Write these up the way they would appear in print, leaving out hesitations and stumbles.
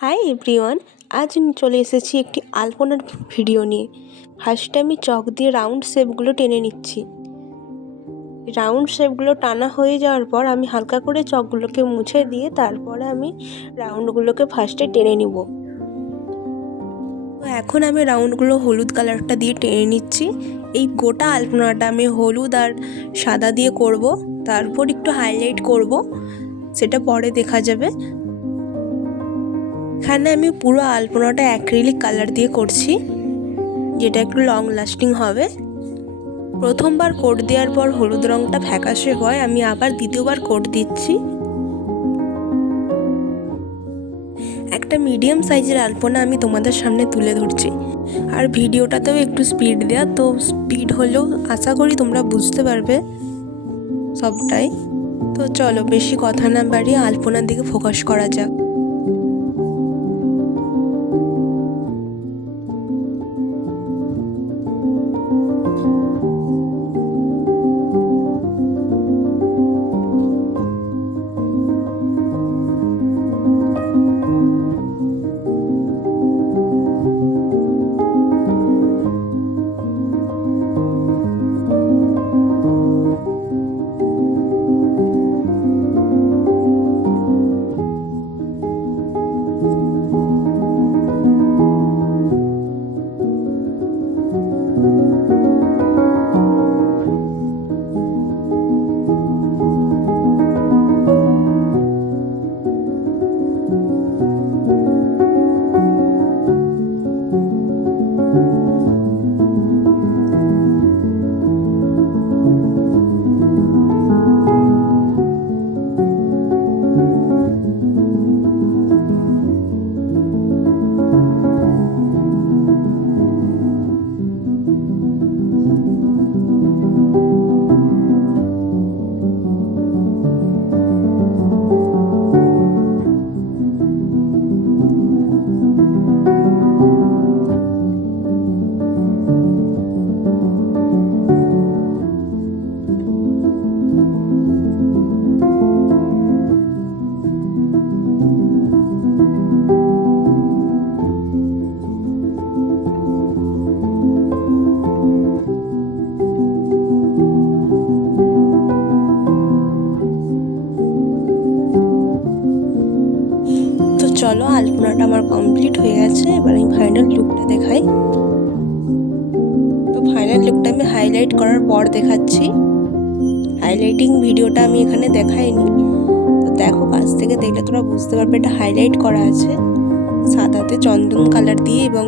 Hi everyone, আজ আমি চলে এসেছি একটি আলপনার ভিডিও নিয়ে। ফার্স্টে আমি চক দিয়ে রাউন্ড শেপগুলো টেনে নিচ্ছি। রাউন্ড শেপগুলো টানা হয়ে যাওয়ার পর আমি হালকা করে চকগুলোকে মুছে দিয়ে তারপরে আমি রাউন্ডগুলোকে ফার্স্টে টেনে নিব। তো এখন আমি রাউন্ডগুলো হলুদ কালারটা দিয়ে টেনে নিচ্ছি। এই গোটা আলপনাটা আমি হলুদ আর সাদা দিয়ে করব, তারপর একটু হাইলাইট করব, সেটা পরে দেখা যাবে। এখানে আমি পুরো আলপনাটা অ্যাক্রিলিক কালার দিয়ে করছি, যেটা একটু লং লাস্টিং হবে। প্রথমবার কোট দেওয়ার পর হলুদ রঙটা ফ্যাকাশে হয়, আমি আবার দ্বিতীয়বার কোট দিচ্ছি। একটা মিডিয়াম সাইজের আলপনা আমি তোমাদের সামনে তুলে ধরছি, আর ভিডিওটাতেও একটু স্পিড দেওয়া, তো স্পিড হলেও আশা করি তোমরা বুঝতে পারবে সবটাই। তো চলো বেশি কথা না বাড়িয়ে আলপনার দিকে ফোকাস করা যাক। চলো আলপনাটা আমার কমপ্লিট হয়ে গেছে, এবার আমি ফাইনাল লুকটা দেখাই। তো ফাইনাল লুকটা আমি হাইলাইট করার পর দেখাচ্ছি। হাইলাইটিং ভিডিওটা আমি এখানে দেখাইনি, তো দেখো কাছ থেকে দেখলে তোমরা বুঝতে পারবে এটা হাইলাইট করা আছে। সাদাতে চন্দন কালার দিয়ে এবং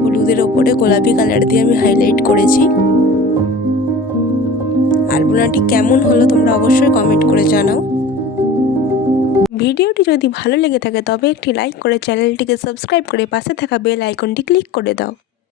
হলুদের ওপরে গোলাপি কালার দিয়ে আমি হাইলাইট করেছি। আলপনাটি কেমন হলো তোমরা অবশ্যই কমেন্ট করে জানাও। ভিডিওটি যদি ভালো লেগে থাকে তবে একটি লাইক করে চ্যানেলটিকে সাবস্ক্রাইব করে পাশে থাকা বেল আইকনটি ক্লিক করে দাও।